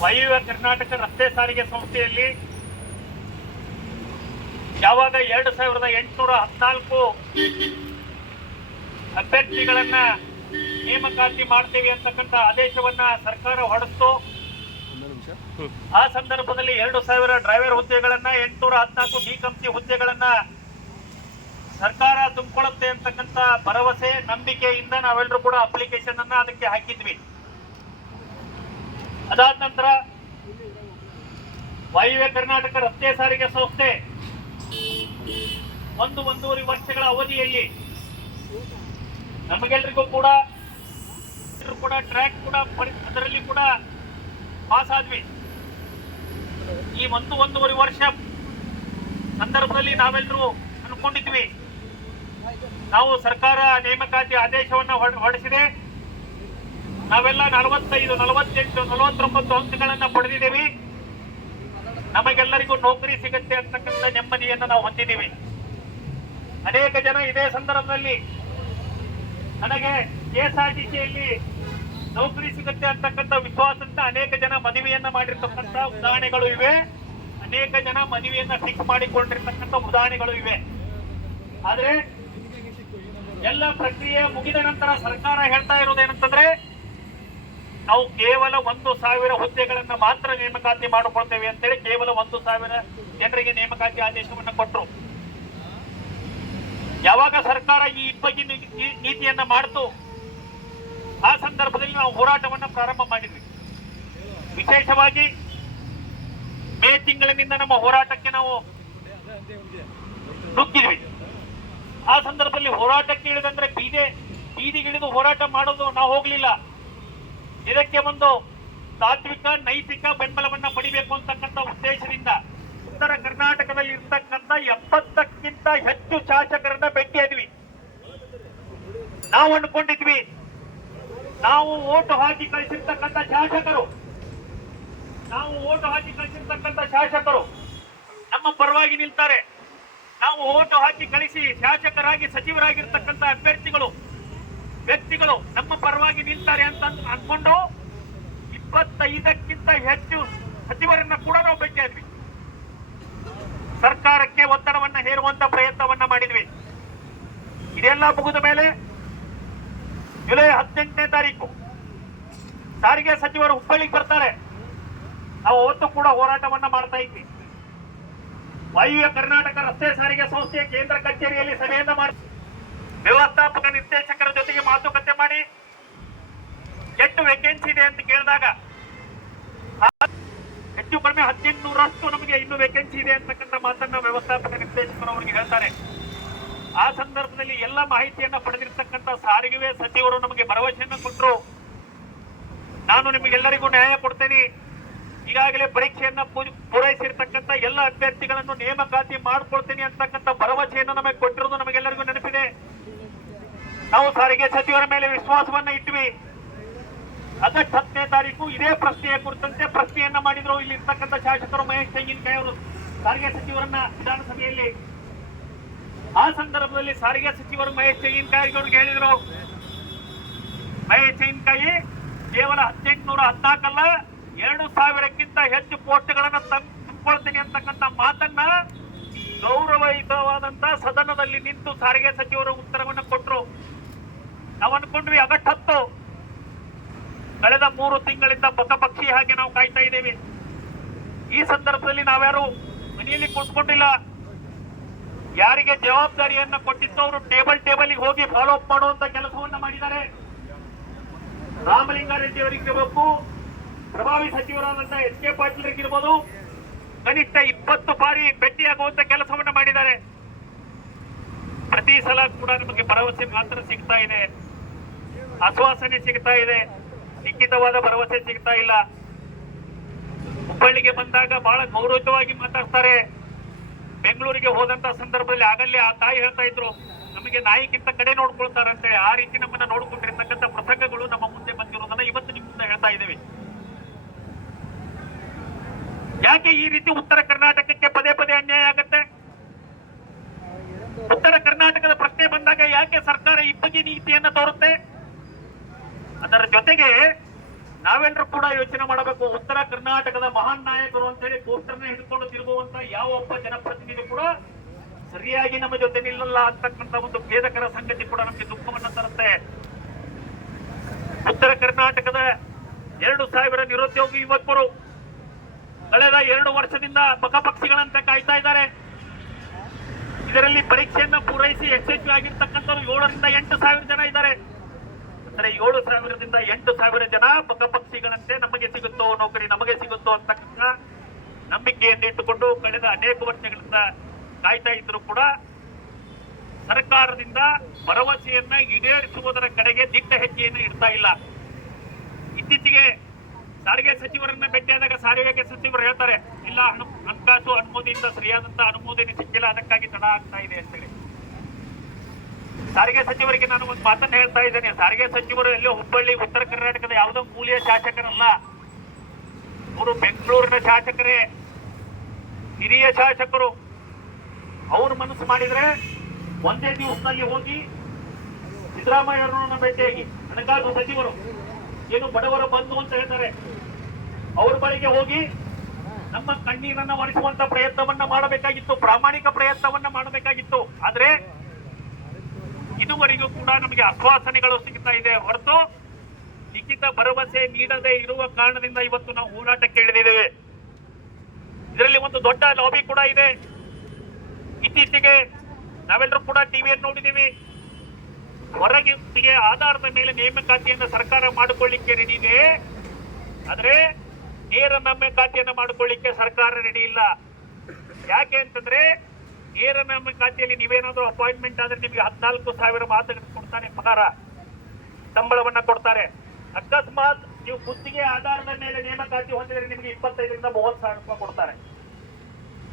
ವಾಯುವ್ಯ ಕರ್ನಾಟಕ ರಸ್ತೆ ಸಾರಿಗೆ ಸಂಸ್ಥೆಯಲ್ಲಿ ಯಾವಾಗ ಎರಡು ಸಾವಿರದ ಎಂಟುನೂರ ಹದಿನಾಲ್ಕು ಅಭ್ಯರ್ಥಿಗಳನ್ನ ನೇಮಕಾತಿ ಮಾಡ್ತೇವೆ ಅಂತಕ್ಕಂಥ ಆದೇಶವನ್ನ ಸರ್ಕಾರ ಹೊರಡಿಸ್ತು. ಆ ಸಂದರ್ಭದಲ್ಲಿ ಎರಡು ಸಾವಿರ ಡ್ರೈವರ್ ಹುದ್ದೆಗಳನ್ನ, ಎಂಟುನೂರ ಹದಿನಾಲ್ಕು ಡಿ ಕಂಪ್ನಿ ಹುದ್ದೆಗಳನ್ನ ಸರ್ಕಾರ ತುಂಬಿಕೊಳ್ಳುತ್ತೆ ಅಂತಕ್ಕಂಥ ಭರವಸೆ, ನಂಬಿಕೆಯಿಂದ ನಾವೆಲ್ಲರೂ ಕೂಡ ಅಪ್ಲಿಕೇಶನ್ ಅನ್ನ ಅದಕ್ಕೆ ಹಾಕಿದ್ವಿ. ಅದಾದ ನಂತರ ವಾಯುವ್ಯ ಕರ್ನಾಟಕ ರಸ್ತೆ ಸಾರಿಗೆ ಸಂಸ್ಥೆ ಒಂದು ಒಂದೂವರೆ ವರ್ಷಗಳ ಅವಧಿಯಲ್ಲಿ ನಮಗೆಲ್ಲರಿಗೂ ಕೂಡ ಕೂಡ, ಟ್ರ್ಯಾಕ್ ಕೂಡ ಅದರಲ್ಲಿ ಕೂಡ ಪಾಸ್ ಆದ್ವಿ. ಈ ಒಂದು ಒಂದೂವರೆ ವರ್ಷ ಸಂದರ್ಭದಲ್ಲಿ ನಾವೆಲ್ಲರೂ ಅನ್ಕೊಂಡಿದ್ವಿ. ನಾವು ಸರ್ಕಾರ ನೇಮಕಾತಿ ಆದೇಶವನ್ನು ಹೊರ- ಹೊರಡಿಸಿದೆ. ನಾವೆಲ್ಲ ನಲವತ್ತೈದು, ನಲವತ್ತೆಂಟು, ನಲವತ್ತೊಂಬತ್ತು ಅಂಕಗಳನ್ನ ಪಡೆದಿದ್ದೀವಿ. ನಮಗೆಲ್ಲರಿಗೂ ನೌಕರಿ ಸಿಗುತ್ತೆ ಅಂತಕ್ಕಂಥ ನೆಮ್ಮದಿಯನ್ನು ನಾವು ಹೊಂದಿದ್ದೀವಿ. ಅನೇಕ ಜನ ಇದೇ ಸಂದರ್ಭದಲ್ಲಿ ನನಗೆ ಕೆಎಸ್ಆರ್ಟಿಸಿಯಲ್ಲಿ ನೌಕರಿ ಸಿಗುತ್ತೆ ಅಂತಕ್ಕಂಥ ವಿಶ್ವಾಸದಿಂದ ಅನೇಕ ಜನ ಮದುವೆಯನ್ನ ಮಾಡಿರ್ತಕ್ಕಂಥ ಉದಾಹರಣೆಗಳು ಇವೆ. ಅನೇಕ ಜನ ಮದುವೆಯನ್ನ ಫಿಕ್ಸ್ ಮಾಡಿಕೊಂಡಿರ್ತಕ್ಕಂಥ ಉದಾಹರಣೆಗಳು ಇವೆ. ಆದ್ರೆ ಎಲ್ಲ ಪ್ರಕ್ರಿಯೆ ಮುಗಿದ ನಂತರ ಸರ್ಕಾರ ಹೇಳ್ತಾ ಇರೋದೇನಂತಂದ್ರೆ ನಾವು ಕೇವಲ ಒಂದು ಸಾವಿರ ಹುದ್ದೆಗಳನ್ನ ಮಾತ್ರ ನೇಮಕಾತಿ ಮಾಡಿಕೊಳ್ತೇವೆ ಅಂತೇಳಿ ಕೇವಲ ಒಂದು ಸಾವಿರ ಜನರಿಗೆ ನೇಮಕಾತಿ ಆದೇಶವನ್ನು ಕೊಟ್ಟರು ಯಾವಾಗ ಸರ್ಕಾರ ಈ ಇಬ್ಬಗಿ ನೀತಿಯನ್ನ ಮಾಡ್ತು, ಆ ಸಂದರ್ಭದಲ್ಲಿ ನಾವು ಹೋರಾಟವನ್ನ ಪ್ರಾರಂಭ ಮಾಡಿದ್ವಿ. ವಿಶೇಷವಾಗಿ ಮೇ ತಿಂಗಳಿನಿಂದ ನಮ್ಮ ಹೋರಾಟಕ್ಕೆ ನಾವು ನುಗ್ಗಿದ್ವಿ. ಆ ಸಂದರ್ಭದಲ್ಲಿ ಹೋರಾಟಕ್ಕೆ ಇಳಿದಂದ್ರೆ ಬೀದೆ, ಬೀದಿಗಿಳಿದು ಹೋರಾಟ ಮಾಡೋದು ನಾವು ಹೋಗ್ಲಿಲ್ಲ. ಇದಕ್ಕೆ ಒಂದು ತಾತ್ವಿಕ, ನೈತಿಕ ಬೆಂಬಲವನ್ನ ಪಡಿಬೇಕು ಅಂತಕ್ಕಂಥ ಉದ್ದೇಶದಿಂದ ಉತ್ತರ ಕರ್ನಾಟಕದಲ್ಲಿ ಇರ್ತಕ್ಕಂಥ ಎಪ್ಪತ್ತಕ್ಕಿಂತ ಹೆಚ್ಚು ಶಾಸಕರನ್ನ ಭೇಟಿಯಾದ್ವಿ ನಾವು ಅನ್ಕೊಂಡಿದ್ವಿ. ನಾವು ಓಟು ಹಾಕಿ ಕಳಿಸಿರ್ತಕ್ಕಂಥ ಶಾಸಕರು. ನಾವು ಓಟು ಹಾಕಿ ಕಳಿಸಿರ್ತಕ್ಕಂಥ ಶಾಸಕರು. ನಮ್ಮ ಪರವಾಗಿ ನಿಲ್ತಾರೆ. ನಾವು ಓಟು ಹಾಕಿ ಕಳಿಸಿ ಶಾಸಕರಾಗಿ ಸಚಿವರಾಗಿರ್ತಕ್ಕಂಥ ಅಭ್ಯರ್ಥಿಗಳು. ವ್ಯಕ್ತಿಗಳು ನಮ್ಮ ಪರವಾಗಿ ನಿಲ್ತಾರೆ ಅಂತ ಅಂದ್ಕೊಂಡು ಇಪ್ಪತ್ತೈದಕ್ಕಿಂತ ಹೆಚ್ಚು ಸಚಿವರನ್ನ ಕೂಡ ನಾವು ಭೇಟಿಯಾದ್ವಿ ಸರ್ಕಾರಕ್ಕೆ ಒತ್ತಡವನ್ನ ಹೇರುವಂತ ಪ್ರಯತ್ನವನ್ನ ಮಾಡಿದ್ವಿ. ಇದೆಲ್ಲ ಮುಗಿದ ಮೇಲೆ ಜುಲೈ ಹದಿನೆಂಟನೇ ತಾರೀಕು ಸಾರಿಗೆ ಸಚಿವರು ಹುಬ್ಬಳ್ಳಿಗೆ ಬರ್ತಾರೆ. ನಾವು ಅವತ್ತು ಕೂಡ ಹೋರಾಟವನ್ನ ಮಾಡ್ತಾ ಇದ್ವಿ. ವಾಯುವ್ಯ ಕರ್ನಾಟಕ ರಸ್ತೆ ಸಾರಿಗೆ ಸಂಸ್ಥೆಯ ಕೇಂದ್ರ ಕಚೇರಿಯಲ್ಲಿ ಸಭೆಯನ್ನ ಮಾಡಿ ವ್ಯವಸ್ಥಾಪಕ ನಿರ್ದೇಶಕರ ಜೊತೆಗೆ ಮಾತುಕತೆ ಮಾಡಿ. ಎಷ್ಟು ವೇಕೆನ್ಸಿ ಇದೆ ಅಂತ ಕೇಳಿದಾಗ ಹೆಚ್ಚು ಕಡಿಮೆ ಹದಿನೆಂಟುನೂರಷ್ಟು ನಮಗೆ ಇನ್ನು ವೇಕೆನ್ಸಿ ಇದೆ ಅಂತಕ್ಕಂಥ ಮಾತನ್ನ ವ್ಯವಸ್ಥಾಪಕ ನಿರ್ದೇಶಕರು ಅವರಿಗೆ ಹೇಳ್ತಾರೆ. ಆ ಸಂದರ್ಭದಲ್ಲಿ ಎಲ್ಲ ಮಾಹಿತಿಯನ್ನ ಪಡೆದಿರ್ತಕ್ಕಂಥ ಸಾರಿಗೆ ಸಚಿವರು ನಮಗೆ ಭರವಸೆಯನ್ನು ಕೊಟ್ಟರು ನಾನು ನಿಮಗೆಲ್ಲರಿಗೂ ನ್ಯಾಯ ಕೊಡ್ತೇನೆ. ಈಗಾಗಲೇ ಪರೀಕ್ಷೆಯನ್ನ ಪೂರೈಸಿರ್ತಕ್ಕಂಥ ಎಲ್ಲ ಅಭ್ಯರ್ಥಿಗಳನ್ನು ನೇಮಕಾತಿ ಮಾಡ್ಕೊಳ್ತೀನಿ ಅಂತಕ್ಕಂಥ ಭರವಸೆಯನ್ನು ನಮಗೆ ಕೊಟ್ಟಿರೋದು ನಮಗೆಲ್ಲರಿಗೂ ನೆನಪಿದೆ. ನಾವು ಸಾರಿಗೆ ಸಚಿವರ ಮೇಲೆ ವಿಶ್ವಾಸವನ್ನ ಇಟ್ವಿ ಆಗಸ್ಟ್ ಹತ್ತನೇ ತಾರೀಕು ಇದೇ ಪ್ರಶ್ನೆಯ ಕುರಿತಂತೆ ಪ್ರಶ್ನೆಯನ್ನ ಮಾಡಿದ್ರು ಇಲ್ಲಿ ಇರ್ತಕ್ಕಂಥ ಶಾಸಕರು ಮಹೇಶ್ ತೆಂಗಿನಕಾಯಿ ಅವರು ಸಾರಿಗೆ ಸಚಿವರನ್ನ ವಿಧಾನಸಭೆಯಲ್ಲಿ. ಆ ಸಂದರ್ಭದಲ್ಲಿ ಸಾರಿಗೆ ಸಚಿವರು ಮಹೇಶ್ ತೆಂಗಿನಕಾಯಿ ಅವ್ರಿಗೆ ಹೇಳಿದ್ರು. ಮಹೇಶ್ ತೆಂಗಿನಕಾಯಿ, ಕೇವಲ ಹದಿನೆಂಟುನೂರ ಹದಿನಾಲ್ಕಲ್ಲ, ಎರಡು ಸಾವಿರಕ್ಕಿಂತ ಹೆಚ್ಚು ಪೋಸ್ಟ್ಗಳನ್ನ ತುಂಬಿಕೊಳ್ತೀನಿ ಅಂತಕ್ಕಂಥ ಮಾತನ್ನ ಗೌರವಯುತವಾದಂತಹ ಸದನದಲ್ಲಿ ನಿಂತು ಸಾರಿಗೆ ಸಚಿವರು ಉತ್ತರವನ್ನು ಕೊಟ್ಟರು ನಾವು ಅನ್ಕೊಂಡ್ವಿ ಆಗಸ್ಟ್ ಹತ್ತು. ಕಳೆದ ಮೂರು ತಿಂಗಳಿಂದ ಪಕ್ಷಿ ಹಾಗೆ ನಾವು ಕಾಯ್ತಾ ಇದ್ದೇವೆ. ಈ ಸಂದರ್ಭದಲ್ಲಿ ನಾವ್ಯಾರು ಮನೆಯಲ್ಲಿ ಕುಂತ್ಕೊಂಡಿಲ್ಲ. ಯಾರಿಗೆ ಜವಾಬ್ದಾರಿಯನ್ನ ಕೊಟ್ಟಿತ್ತು ಅವರು ಟೇಬಲ್ ಟೇಬಲ್ ಹೋಗಿ ಫಾಲೋ ಅಪ್ ಮಾಡುವಂತ ಕೆಲಸವನ್ನ ಮಾಡಿದ್ದಾರೆ. ರಾಮಲಿಂಗಾರೆಡ್ಡಿ ಅವರಿಗಿರಬೇಕು ಪ್ರಭಾವಿ ಸಚಿವರಾದಂತಹ ಎಸ್ ಕೆ ಪಾಟೀಲ್ರಿಗಿರ್ಬೋದು ಕನಿಷ್ಠ ಇಪ್ಪತ್ತು ಬಾರಿ ಭೇಟಿಯಾಗುವಂತ ಕೆಲಸವನ್ನ ಮಾಡಿದ್ದಾರೆ. ಪ್ರತಿ ಸಲ ಕೂಡ ನಿಮಗೆ ಭರವಸೆ ಮಾತ್ರ ಸಿಗ್ತಾ ಇದೆ. ಆಶ್ವಾಸನೆ ಸಿಗ್ತಾ ಇದೆ. ಲಿಖಿತವಾದ ಭರವಸೆ ಸಿಗ್ತಾ ಇಲ್ಲ. ಹುಬ್ಬಳ್ಳಿಗೆ ಬಂದಾಗ ಬಹಳ ಗೌರವಯುತವಾಗಿ ಮಾತಾಡ್ತಾರೆ. ಬೆಂಗಳೂರಿಗೆ ಹೋದಂತ ಸಂದರ್ಭದಲ್ಲಿ ಆಗಲ್ಲೇ ಆ ತಾಯಿ ಹೇಳ್ತಾ ಇದ್ರು, ನಮಗೆ ನಾಯಿಗಿಂತ ಕಡೆ ನೋಡ್ಕೊಳ್ತಾರಂತೆ ಆ ರೀತಿ ನಮ್ಮನ್ನ ನೋಡ್ಕೊಂಡಿರ್ತಕ್ಕಂಥ ಪ್ರಸಂಗಗಳು ನಮ್ಮ ಮುಂದೆ ಬಂದಿರೋದನ್ನ ಇವತ್ತು ನಿಮ್ಮ ಮುಂದೆ ಹೇಳ್ತಾ ಇದ್ದೇವೆ. ಯಾಕೆ ಈ ರೀತಿ ಉತ್ತರ ಕರ್ನಾಟಕಕ್ಕೆ ಪದೇ ಪದೇ ಅನ್ಯಾಯ ಆಗತ್ತೆ ಉತ್ತರ ಕರ್ನಾಟಕದ ಪ್ರಶ್ನೆ ಬಂದಾಗ ಯಾಕೆ ಸರ್ಕಾರ ಇಬ್ಬಗೆ ನೀತಿಯನ್ನ ತೋರುತ್ತೆ ಅದರ ಜೊತೆಗೆ ನಾವೆಲ್ಲರೂ ಕೂಡ ಯೋಚನೆ ಮಾಡಬೇಕು. ಉತ್ತರ ಕರ್ನಾಟಕದ ಮಹಾನ್ ನಾಯಕರು ಅಂತ ಹೇಳಿ ಪೋಸ್ಟರ್ನ ಹಿಡ್ಕೊಂಡು ತಿರುಗುವಂತ ಯಾವ ಒಬ್ಬ ಜನಪ್ರತಿನಿಧಿ ಕೂಡ ಸರಿಯಾಗಿ ನಮ್ಮ ಜೊತೆ ನಿಲ್ಲಲ್ಲ ಅಂತಕ್ಕಂಥ ಒಂದು ಭೇದಕರ ಸಂಗತಿ ಕೂಡ ನಮಗೆ ದುಃಖವನ್ನ ತರುತ್ತೆ. ಉತ್ತರ ಕರ್ನಾಟಕದ ಎರಡು ಸಾವಿರ ನಿರುದ್ಯೋಗಿ ಯುವಕರು ಕಳೆದ ಎರಡು ವರ್ಷದಿಂದ ಬಕಪಕ್ಷಿಗಳಂತೆ ಕಾಯ್ತಾ ಇದ್ದಾರೆ. ಇದರಲ್ಲಿ ಪರೀಕ್ಷೆಯನ್ನ ಪೂರೈಸಿ ಯಶಸ್ವಿ ಆಗಿರ್ತಕ್ಕಂಥವ್ರು ಏಳರಿಂದ ಎಂಟು ಸಾವಿರ ಜನ ಇದ್ದಾರೆ. ಅಂದ್ರೆ ಏಳು ಸಾವಿರದಿಂದ ಎಂಟು ಸಾವಿರ ಜನ ಪಕ್ಕಪಕ್ಷಿಗಳಂತೆ ನಮಗೆ ಸಿಗುತ್ತೋ ನೌಕರಿ ನಮಗೆ ಸಿಗುತ್ತೋ ಅಂತಕ್ಕಂಥ ನಂಬಿಕೆಯನ್ನು ಇಟ್ಟುಕೊಂಡು ಕಳೆದ ಅನೇಕ ವರ್ಷಗಳಿಂದ ಕಾಯ್ತಾ ಇದ್ರು ಕೂಡ ಸರ್ಕಾರದಿಂದ ಭರವಸೆಯನ್ನ ಈಡೇರಿಸುವುದರ ಕಡೆಗೆ ದಿಟ್ಟ ಹೆಜ್ಜೆಯನ್ನು ಇಡ್ತಾ ಇಲ್ಲ. ಇತ್ತೀಚೆಗೆ ಸಾರಿಗೆ ಸಚಿವರನ್ನ ಭೇಟಿಯಾದಾಗ ಸಾರಿಗೆ ಸಚಿವರು ಹೇಳ್ತಾರೆ, ಇಲ್ಲ, ಹಣ, ಹಣಕಾಸು ಅನುಮೋದಿಯಿಂದ ಸರಿಯಾದಂತಹ ಅನುಮೋದನೆ ಸಿಕ್ಕಿಲ್ಲ, ಅದಕ್ಕಾಗಿ ತಡ ಆಗ್ತಾ ಇದೆ, ಅಂತೇಳಿ. ಸಾರಿಗೆ ಸಚಿವರಿಗೆ ನಾನು ಒಂದು ಮಾತನ್ನ ಹೇಳ್ತಾ ಇದ್ದೇನೆ. ಸಾರಿಗೆ ಸಚಿವರು ಎಲ್ಲೋ ಹುಬ್ಬಳ್ಳಿ, ಉತ್ತರ ಕರ್ನಾಟಕದ ಯಾವುದೋ ಮೂಲೆಯ ಶಾಸಕರಲ್ಲ. ಅವರು ಬೆಂಗಳೂರಿನ ಶಾಸಕರೇ. ಹಿರಿಯ ಶಾಸಕರು. ಅವ್ರು ಮನಸ್ಸು ಮಾಡಿದ್ರೆ ಒಂದೇ ದಿವಸದಲ್ಲಿ ಹೋಗಿ ಸಿದ್ದರಾಮಯ್ಯರನ್ನ ಭೇಟಿಯಾಗಿ ಹಣಕಾಸು ಸಚಿವರು. ಏನು ಬಡವರ ಬಂದು ಅಂತ ಹೇಳ್ತಾರೆ. ಅವ್ರ ಬಳಿಗೆ ಹೋಗಿ ನಮ್ಮ ಕಣ್ಣೀರನ್ನ ಒರೆಸುವಂತ ಪ್ರಯತ್ನವನ್ನ ಮಾಡಬೇಕಾಗಿತ್ತು, ಪ್ರಾಮಾಣಿಕ ಪ್ರಯತ್ನವನ್ನ ಮಾಡಬೇಕಾಗಿತ್ತು. ಆದ್ರೆ ಇದುವರೆಗೂ ಕೂಡ ನಮಗೆ ಆಶ್ವಾಸನೆಗಳು ಸಿಗ್ತಾ ಇದೆ. ಹೊರತು ಲಿಖಿತ ಭರವಸೆ ನೀಡದೇ ಇರುವ ಕಾರಣದಿಂದ ಇವತ್ತು ನಾವು ಹೋರಾಟಕ್ಕೆ ಇಳಿದಿದ್ದೇವೆ. ಇದರಲ್ಲಿ ಒಂದು ದೊಡ್ಡ ಲಾಬಿ ಕೂಡ ಇದೆ. ಇತ್ತೀಚೆಗೆ ನಾವೆಲ್ಲರೂ ಕೂಡ ಟಿವಿಯನ್ನು ನೋಡಿದ್ದೀವಿ. ಹೊರಗಿಗೆ ಆಧಾರದ ಮೇಲೆ ನೇಮಕಾತಿಯನ್ನು ಸರ್ಕಾರ ಮಾಡಿಕೊಳ್ಳಿಕ್ಕೆ ರೆಡಿ ಇದೆ. ಆದ್ರೆ ನೇರ ನೇಮಕಾತಿಯನ್ನು ಮಾಡಿಕೊಳ್ಳಿಕ್ಕೆ ಸರ್ಕಾರ ರೆಡಿ ಇಲ್ಲ. ಯಾಕೆ ಅಂತಂದ್ರೆ ನೇರ ನೇಮಕಾತಿಯಲ್ಲಿ ನೀವೇನಾದ್ರೂ ಅಪಾಯಿಂಟ್ಮೆಂಟ್ ಆದ್ರೆ ನಿಮಗೆ ಹದಿನಾಲ್ಕು ಸಾವಿರ ಮಾತುಗಳು ಕೊಡ್ತಾನೆ ಪಗಾರ, ಸಂಬಳವನ್ನ ಕೊಡ್ತಾರೆ. ಅಕಸ್ಮಾತ್ ನೀವು ಗುತ್ತಿಗೆ ಆಧಾರದ ಮೇಲೆ ನೇಮಕಾತಿ ಹೊಂದಿದ್ರೆ ನಿಮಗೆ ಇಪ್ಪತ್ತೈದರಿಂದ ಮೂವತ್ತು ಸಾವಿರ ರೂಪಾಯಿ ಕೊಡ್ತಾರೆ.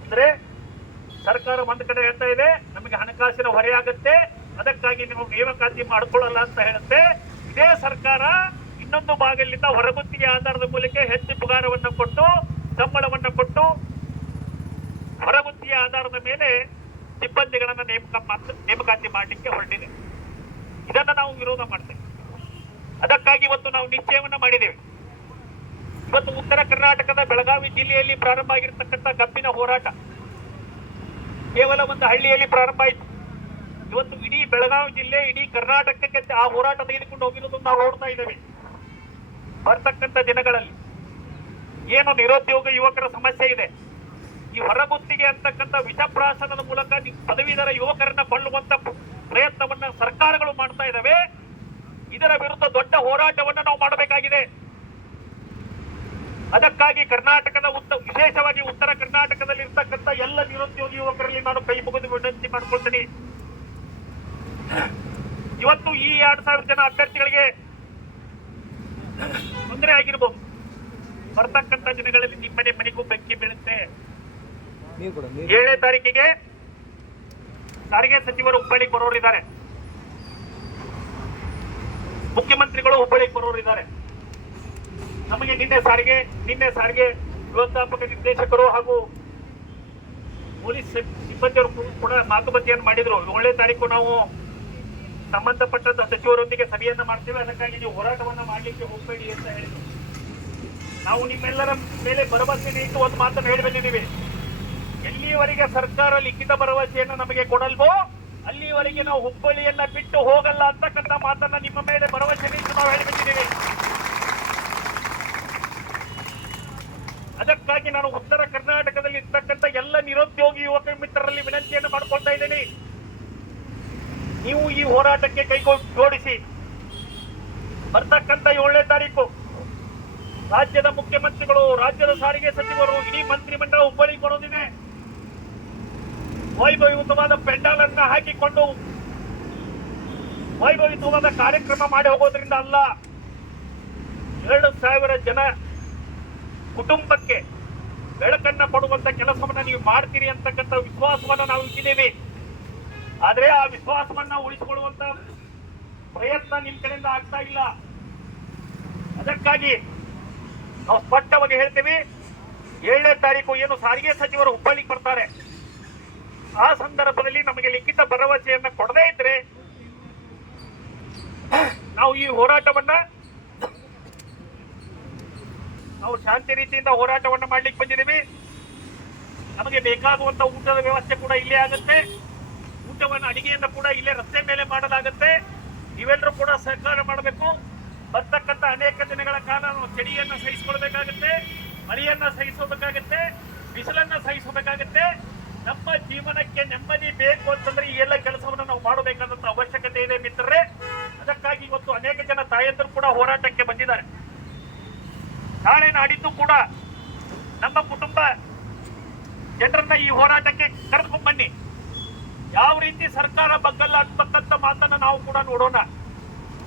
ಅಂದ್ರೆ ಸರ್ಕಾರ ಒಂದ್ ಕಡೆ ಹೇಳ್ತಾ ಇದೆ, ನಮಗೆ ಹಣಕಾಸಿನ ಹೊರೆ ಆಗುತ್ತೆ, ಅದಕ್ಕಾಗಿ ನೀವು ನೇಮಕಾತಿ ಮಾಡ್ಕೊಳ್ಳಲ್ಲ ಅಂತ ಹೇಳುತ್ತೆ. ಇದೇ ಸರ್ಕಾರ ಇನ್ನೊಂದು ಭಾಗದಿಂದ ಹೊರಗುತ್ತಿಗೆ ಆಧಾರದ ಮೂಲಕ ಹೆಚ್ಚು ಪಗಾರವನ್ನು ಕೊಟ್ಟು, ಸಂಬಳವನ್ನು ಕೊಟ್ಟು ಹೊರಗುತ್ತಿಗೆ ಆಧಾರದ ಮೇಲೆ ಸಿಬ್ಬಂದಿಗಳನ್ನ ನೇಮಕ ನೇಮಕಾತಿ ಮಾಡಲಿಕ್ಕೆ ಹೊರಟಿದೆ. ಇದನ್ನ ನಾವು ವಿರೋಧ ಮಾಡ್ತೇವೆ. ಅದಕ್ಕಾಗಿ ಇವತ್ತು ನಾವು ನಿಶ್ಚಯವನ್ನ ಮಾಡಿದ್ದೇವೆ. ಇವತ್ತು ಉತ್ತರ ಕರ್ನಾಟಕದ ಬೆಳಗಾವಿ ಜಿಲ್ಲೆಯಲ್ಲಿ ಪ್ರಾರಂಭ ಆಗಿರ್ತಕ್ಕಂಥ ಕಬ್ಬಿನ ಹೋರಾಟ ಕೇವಲ ಒಂದು ಹಳ್ಳಿಯಲ್ಲಿ ಪ್ರಾರಂಭ ಆಯಿತು. ಇವತ್ತು ಇಡೀ ಬೆಳಗಾವಿ ಜಿಲ್ಲೆ, ಇಡೀ ಕರ್ನಾಟಕಕ್ಕೆ ಆ ಹೋರಾಟ ತೆಗೆದುಕೊಂಡು ಹೋಗಿರೋದನ್ನು ನಾವು ನೋಡ್ತಾ ಇದ್ದೇವೆ. ಬರ್ತಕ್ಕಂಥ ದಿನಗಳಲ್ಲಿ ಏನು ನಿರುದ್ಯೋಗ ಯುವಕರ ಸಮಸ್ಯೆ ಇದೆ ಈ ಹೊರಗುತ್ತಿಗೆ ಅಂತಕ್ಕಂಥ ವಿಷಪ್ರಾಶನದ ಮೂಲಕ ಪದವೀಧರ ಯುವಕರನ್ನ ಕೊಳ್ಳುವಂತ ಪ್ರಯತ್ನವನ್ನ ಸರ್ಕಾರಗಳು ಮಾಡ್ತಾ ಇದ್ದಾವೆ. ಇದರ ವಿರುದ್ಧ ದೊಡ್ಡ ಹೋರಾಟವನ್ನ ನಾವು ಮಾಡಬೇಕಾಗಿದೆ. ಅದಕ್ಕಾಗಿ ಕರ್ನಾಟಕದ ಉತ್ತ, ವಿಶೇಷವಾಗಿ ಉತ್ತರ ಕರ್ನಾಟಕದಲ್ಲಿ ಇರ್ತಕ್ಕಂಥ ಎಲ್ಲ ನಿರುದ್ಯೋಗಿ ಯುವಕರಲ್ಲಿ ನಾನು ಕೈ ಮುಗಿದು ವಿನಂತಿ ಮಾಡ್ಕೊಳ್ತೀನಿ. ಇವತ್ತು ಈ ಎರಡ್ ಸಾವಿರ ಜನ ಅಭ್ಯರ್ಥಿಗಳಿಗೆ ತೊಂದರೆ ಆಗಿರ್ಬೋದು. ಬರ್ತಕ್ಕಂಥ ದಿನಗಳಲ್ಲಿ ನಿಮ್ಮನೆ ಮನೆಗೂ ಬೆಂಕಿ ಬೀಳುತ್ತೆ. ಏಳನೇ ತಾರೀಕಿಗೆ ಸಾರಿಗೆ ಸಚಿವರು ಹುಬ್ಬಳ್ಳಿಗೆ ಬರೋರಿದ್ದಾರೆ. ಮುಖ್ಯಮಂತ್ರಿಗಳು ಹುಬ್ಬಳ್ಳಿಗೆ ಬರೋರಿದ್ದಾರೆ. ನಮಗೆ ನಿನ್ನೆ ಸಾರಿಗೆ ನಿನ್ನೆ ಸಾರಿಗೆ ವ್ಯವಸ್ಥಾಪಕ ನಿರ್ದೇಶಕರು ಹಾಗೂ ಪೊಲೀಸ್ ಸಿಬ್- ಸಿಬ್ಬಂದಿಯವರು ಕೂಡ ಮಾತುಕತೆಯನ್ನು ಮಾಡಿದ್ರು. ಏಳನೇ ತಾರೀಕು ನಾವು ಸಂಬಂಧಪಟ್ಟಂತ ಸಚಿವರೊಂದಿಗೆ ಸಭೆಯನ್ನ ಮಾಡ್ತೇವೆ. ಅದಕ್ಕಾಗಿ ನೀವು ಹೋರಾಟವನ್ನ ಮಾಡ್ಲಿಕ್ಕೆ ಹೋಗಬೇಡಿ ಅಂತ ಹೇಳಿದ್ರು. ನಾವು ನಿಮ್ಮೆಲ್ಲರ ಮೇಲೆ ಭರವಸೆ ನೀಟ್ಟು ಒಂದು ಮಾತನ್ನು ಹೇಳಿ ಬಂದಿದ್ದೀವಿ ಎಲ್ಲಿಯವರೆಗೆ ಸರ್ಕಾರ ಲಿಖಿತ ಭರವಸೆಯನ್ನು ನಮಗೆ ಕೊಡಲ್ವೋ, ಅಲ್ಲಿವರೆಗೆ ನಾವು ಹುಬ್ಬಳ್ಳಿಯನ್ನ ಬಿಟ್ಟು ಹೋಗಲ್ಲ ಅಂತಕ್ಕಂಥ ಮಾತನ್ನ ನಿಮ್ಮ ಮೇಲೆ ಭರವಸೆ ನೀಡಿ ನಾವು ಹೇಳಿಬಿಟ್ಟಿದ್ದೀವಿ. ಅದಕ್ಕಾಗಿ ನಾನು ಉತ್ತರ ಕರ್ನಾಟಕದಲ್ಲಿ ಇರ್ತಕ್ಕಂಥ ಎಲ್ಲ ನಿರುದ್ಯೋಗಿ ಯುವಕ ಮಿತ್ರರಲ್ಲಿ ವಿನಂತಿಯನ್ನು ಮಾಡಿಕೊಳ್ತಾ ಇದ್ದೀನಿ. ನೀವು ಈ ಹೋರಾಟಕ್ಕೆ ಕೈಗೊ ಜೋಡಿಸಿ. ಬರ್ತಕ್ಕಂಥ ಏಳನೇ ತಾರೀಕು. ರಾಜ್ಯದ ಮುಖ್ಯಮಂತ್ರಿಗಳು, ರಾಜ್ಯದ ಸಾರಿಗೆ ಸಚಿವರು, ಇಡೀ ಮಂತ್ರಿಮಂಡಲ ಉಪ ವೈಭವಯುತವಾದ ಪೆಂಡಾಲ್ ಹಾಕಿಕೊಂಡು ವೈಭವಯುತವಾದ ಕಾರ್ಯಕ್ರಮ ಮಾಡಿ ಹೋಗೋದ್ರಿಂದ ಅಲ್ಲ, ಎರಡು ಸಾವಿರ ಜನ ಕುಟುಂಬಕ್ಕೆ ಬೆಳಕನ್ನ ಪಡುವಂತ ಕೆಲಸವನ್ನ ನೀವು ಮಾಡ್ತೀರಿ ಅಂತಕ್ಕಂಥ ವಿಶ್ವಾಸವನ್ನ ನಾವು ಇಟ್ಟಿದ್ದೇವೆ. ಆದ್ರೆ ಆ ವಿಶ್ವಾಸವನ್ನ ಉಳಿಸಿಕೊಳ್ಳುವಂತ ಪ್ರಯತ್ನ ನಿಮ್ ಕಡೆಯಿಂದ ಆಗ್ತಾ ಇಲ್ಲ. ಅದಕ್ಕಾಗಿ ನಾವು ಸ್ಪಷ್ಟವಾಗಿ ಹೇಳ್ತೀವಿ, ಏಳನೇ ತಾರೀಕು ಏನು ಸಾರಿಗೆ ಸಚಿವರು ಹುಬ್ಬಳ್ಳಿಗೆ ಬರ್ತಾರೆ. ಆ ಸಂದರ್ಭದಲ್ಲಿ ನಮಗೆ ಲಿಖಿತ ಭರವಸೆಯನ್ನ ಕೊಡದೇ ಇದ್ರೆ ನಾವು ಈ ಹೋರಾಟವನ್ನ ನಾವು ಶಾಂತಿ ರೀತಿಯಿಂದ ಹೋರಾಟವನ್ನ ಮಾಡ್ಲಿಕ್ಕೆ ಬಂದಿದ್ದೀವಿ. ನಮಗೆ ಬೇಕಾಗುವಂತ ಊಟದ ವ್ಯವಸ್ಥೆ ಕೂಡ ಇಲ್ಲೇ ಆಗುತ್ತೆ. ಊಟವನ್ನು ಅಡಿಗೆಯನ್ನು ಕೂಡ ಇಲ್ಲೇ ರಸ್ತೆ ಮೇಲೆ ಮಾಡಲಾಗುತ್ತೆ. ಇವೆಲ್ಲರೂ ಕೂಡ ಸಹಕಾರ ಮಾಡಬೇಕು. ಬರ್ತಕ್ಕಂಥ ಅನೇಕ ದಿನಗಳ ಕಾಲ ನಾವು ಚಳಿಯನ್ನ ಸಹಿಸಿಕೊಳ್ಬೇಕಾಗುತ್ತೆ, ಮಳೆಯನ್ನ ಸಹಿಸಬೇಕಾಗುತ್ತೆ ಬಿಸಿಲನ್ನ ಸಹಿಸಬೇಕಾಗುತ್ತೆ ನಮ್ಮ ಜೀವನಕ್ಕೆ ನೆಮ್ಮದಿ ಬೇಕು ಅಂತಂದ್ರೆ ಈ ಎಲ್ಲ ಕೆಲಸವನ್ನು ನಾವು ಮಾಡಬೇಕಾದಂತ ಅವಶ್ಯಕತೆ ಇದೆ ಮಿತ್ರರೇ. ಅದಕ್ಕಾಗಿ ಇವತ್ತು ಅನೇಕ ಜನ ತಾಯಂದರು ಕೂಡ ಹೋರಾಟಕ್ಕೆ ಬಂದಿದ್ದಾರೆ. ನಾಳೆ ನಾಡಿದ್ದು ಕೂಡ ನಮ್ಮ ಕುಟುಂಬ ಜನರನ್ನ ಈ ಹೋರಾಟಕ್ಕೆ ಕರೆದುಕೊಂಡು ಬನ್ನಿ. ಯಾವ ರೀತಿ ಸರ್ಕಾರ ಬಗ್ಗಲ್ಲ ಅಂತಕ್ಕಂಥ ಮಾತನ್ನ ನಾವು ಕೂಡ ನೋಡೋಣ.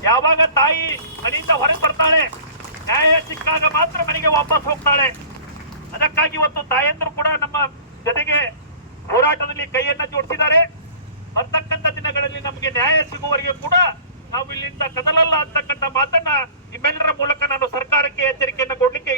ಯಾವಾಗ ತಾಯಿ ಮನೆಯಿಂದ ಹೊರಗೆ ಬರ್ತಾಳೆ, ನ್ಯಾಯ ಸಿಕ್ಕಾಗ ಮಾತ್ರ ಮನೆಗೆ ವಾಪಸ್ ಹೋಗ್ತಾಳೆ. ಅದಕ್ಕಾಗಿ ಇವತ್ತು ತಾಯಂದರು ಕೂಡ ನಮ್ಮ ಜೊತೆಗೆ ಹೋರಾಟದಲ್ಲಿ ಕೈಯನ್ನ ಜೋಡಿಸಿದ್ದಾರೆ. ಬರ್ತಕ್ಕಂಥ ದಿನಗಳಲ್ಲಿ ನಮಗೆ ನ್ಯಾಯ ಸಿಗುವವರೆಗೆ ಕೂಡ ನಾವು ಇಲ್ಲಿಂದ ಕದಲಲ್ಲ ಅಂತಕ್ಕಂಥ ಮಾತನ್ನ ನಿಮ್ಮೆಲ್ಲರ ಮೂಲಕ ನಾನು ಸರ್ಕಾರಕ್ಕೆ ಎಚ್ಚರಿಕೆಯನ್ನು ಕೊಡ್ಲಿಕ್ಕೆ